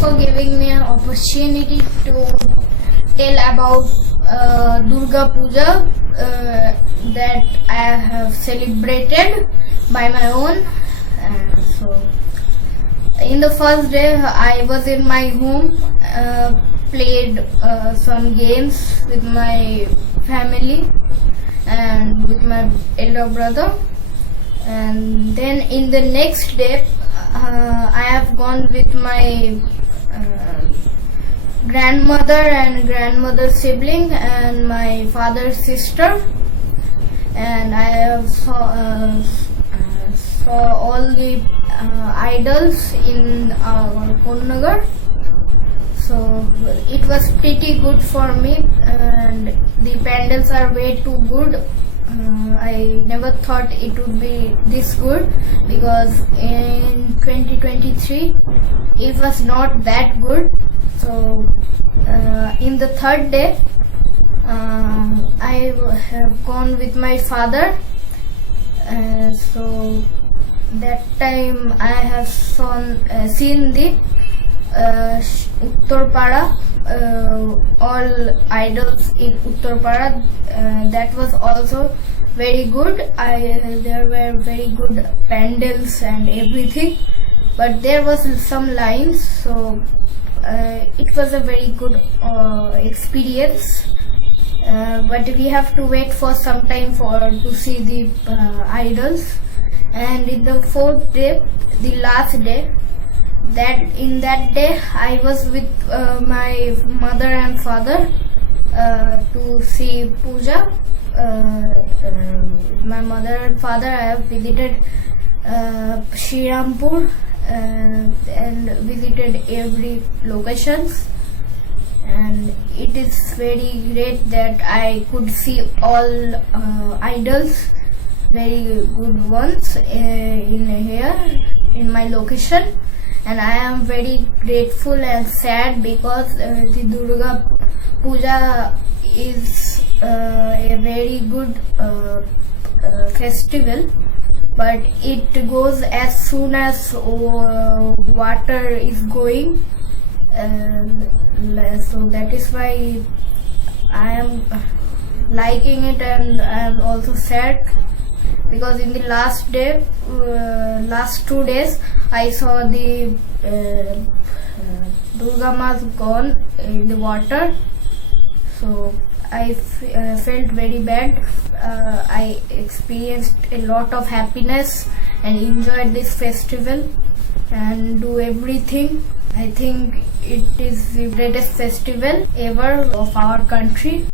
for giving me an opportunity to tell about Durga Puja that I have celebrated by my own. So, in the first day, I was in my home, played some games with my family and with my elder brother. And then in the next day, I have gone with my grandmother and grandmother's sibling and my father's sister, and I have saw all the idols in Konnagar. So it was pretty good for me, and the pandals are way too good. I never thought it would be this good, because in 2023 it was not that good. So in the third day, I have gone with my father. So that time I have seen the Uttarpara, all idols in Uttarpara. That was also very good. There were very good pandals and everything, but there was some lines, so it was a very good experience. But we have to wait for some time to see the idols. And in the fourth day, the last day, in that day I was with my mother and father to see puja. My mother and father, I have visited Serampore and visited every locations, and it is very great that I could see all idols, very good ones in here in my location. And I am very grateful and sad because the Durga Puja is a very good festival, but it goes as soon as water is going. So that is why I am liking it, and I am also sad because in the last day, last 2 days, I saw the Durga Ma's gone in the water. So I felt very bad. I experienced a lot of happiness and enjoyed this festival and do everything. I think it is the greatest festival ever of our country.